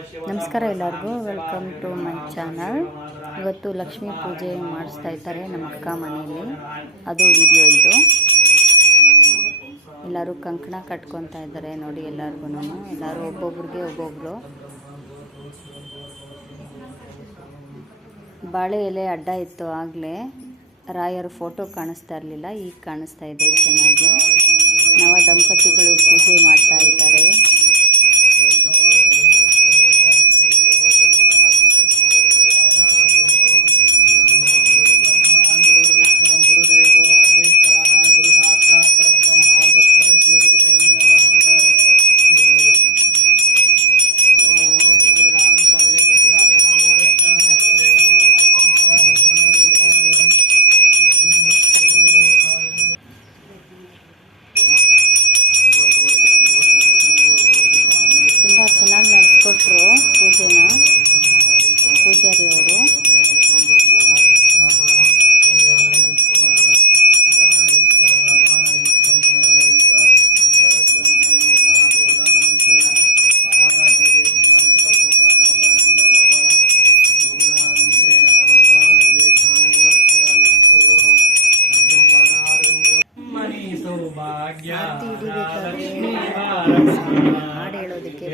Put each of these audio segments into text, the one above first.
ನಮಸ್ಕಾರ ಎಲ್ಲರಿಗೂ, welcome to my channel. ಇವತ್ತು ಲಕ್ಷ್ಮೀ ಪೂಜೆ ಮಾಡಿಸ್ತಾ ಇದ್ದಾರೆ ನಮ್ಮ ಅಕ್ಕ ಮನೆಯಲ್ಲಿ, ಅದು ವಿಡಿಯೋ ಇದು. ಎಲ್ಲರೂ ಕಂಕಣ ಕಟ್ಕೊತಾ ಇದ್ದಾರೆ ನೋಡಿ. ಎಲ್ಲರೂ ಒಬ್ಬೊಬ್ರಿಗೆ ಒಬ್ಬೊಬ್ರು ಬಾಳೆ ಎಲೆ ಅಡ್ಡ ಇತ್ತು. ಆಗಲೇ ರಾಯರ ಫೋಟೋ ಕಾಣಿಸ್ತಾ ಇರಲಿಲ್ಲ, ಈಗ ಕಾಣಿಸ್ತಾ ಇದೆ ಚೆನ್ನಾಗಿ. ನವ ದಂಪತಿಗಳು ಪೂಜೆ ಮಾಡ್ತಾ ಇದ್ದಾರೆ. ತುಂಬ ಚೆನ್ನಾಗಿ ನಡೆಸ್ಕೊಟ್ರು ಪೂಜೆನ ಪೂಜಾರಿ ಅವರು. ಹಾಡು ಹೇಳೋದಕ್ಕೆ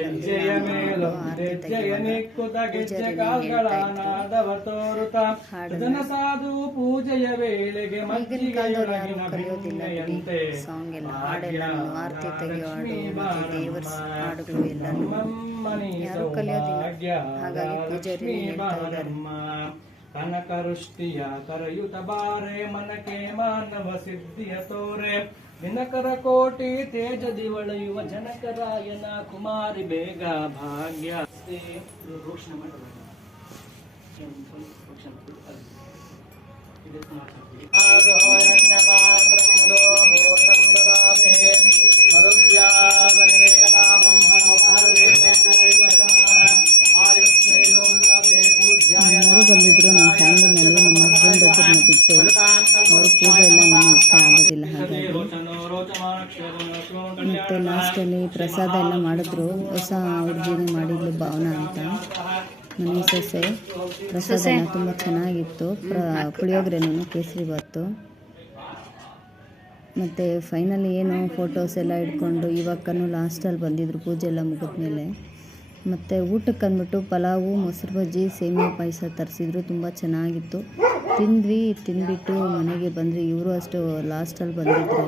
ಪೂಜೆಯ ವೇಳೆಗೆ ಸಾಂಗ್ ಎಲ್ಲ ಹಾಡೆಲ್ಲ ಆರತಿ ತೆಗೆಯೋ ಹಾಡು ಮತ್ತು ದೇವರ ಹಾಡುಗಳು ಎಲ್ಲ ಯಾರು ಕಲಿಯೋದಿಲ್ಲ. ಹಾಗಾಗಿ ಪೂಜಾರಿ ಹೇಳ್ತಾ ಇದ್ದಾರೆ, ಕನಕರುಷ್ಟಿಯ ಕರಯುತ ಬಾರೆ ಮನಕೆ ಮಾನವ ಸಿದ್ಧಿಯ ತೋರೆ ದಿನಕರ ಕೋಟಿ ತೇಜದಿ ಒಳೆಯುವ ಜನಕರಾಯನ ಕುಮಾರಿ ಬೇಗ ಭಾಗ್ಯ. ಎಲ್ಲರೂ ಬಂದಿದ್ರು ನಮ್ಮ ಫ್ಯಾಮಿಲಿನಲ್ಲಿ. ನಮ್ಮ ಹಸ್ಬೆಂಡ್ ಒಬ್ಬರನ್ನ ಬಿಟ್ಟು ಅವ್ರ ಪೂಜೆ ಎಲ್ಲ ನನಗೆ ಇಷ್ಟ ಆಗೋದಿಲ್ಲ. ಹಾಗಾಗಿ ಮತ್ತು ಲಾಸ್ಟಲ್ಲಿ ಪ್ರಸಾದ ಎಲ್ಲ ಮಾಡಿದ್ರು. ಹೊಸ ಹುಡುಗಿನೇ ಮಾಡಿದ್ಲು ಭಾವನಾ ಅಂತ, ಮನೆ ಸೊಸೆ. ಪ್ರಸಾದ ಎಲ್ಲ ತುಂಬ ಚೆನ್ನಾಗಿತ್ತು. ಪುಳಿಯೋಗರೆನೂ ಕೇಸರಿ ಬಾತು. ಮತ್ತು ಫೈನಲಿ ಏನು ಫೋಟೋಸ್ ಎಲ್ಲ ಇಟ್ಕೊಂಡು ಇವಾಗನೂ ಲಾಸ್ಟಲ್ಲಿ ಬಂದಿದ್ರು ಪೂಜೆ ಎಲ್ಲ ಮುಗಿದ್ಮೇಲೆ. ಮತ್ತು ಊಟಕ್ಕೆ ಅಂದ್ಬಿಟ್ಟು ಪಲಾವು, ಮೊಸರು ಬಜ್ಜಿ, ಸೇಮಿಯಾ ಪಾಯಸ ತರಿಸಿದ್ರು. ತುಂಬ ಚೆನ್ನಾಗಿತ್ತು. ತಿಂದ್ವಿ. ತಿಂದ್ಬಿಟ್ಟು ಮನೆಗೆ ಬಂದ್ವಿ. ಇವರು ಅಷ್ಟು ಲಾಸ್ಟಲ್ಲಿ ಬಂದಿದ್ರು.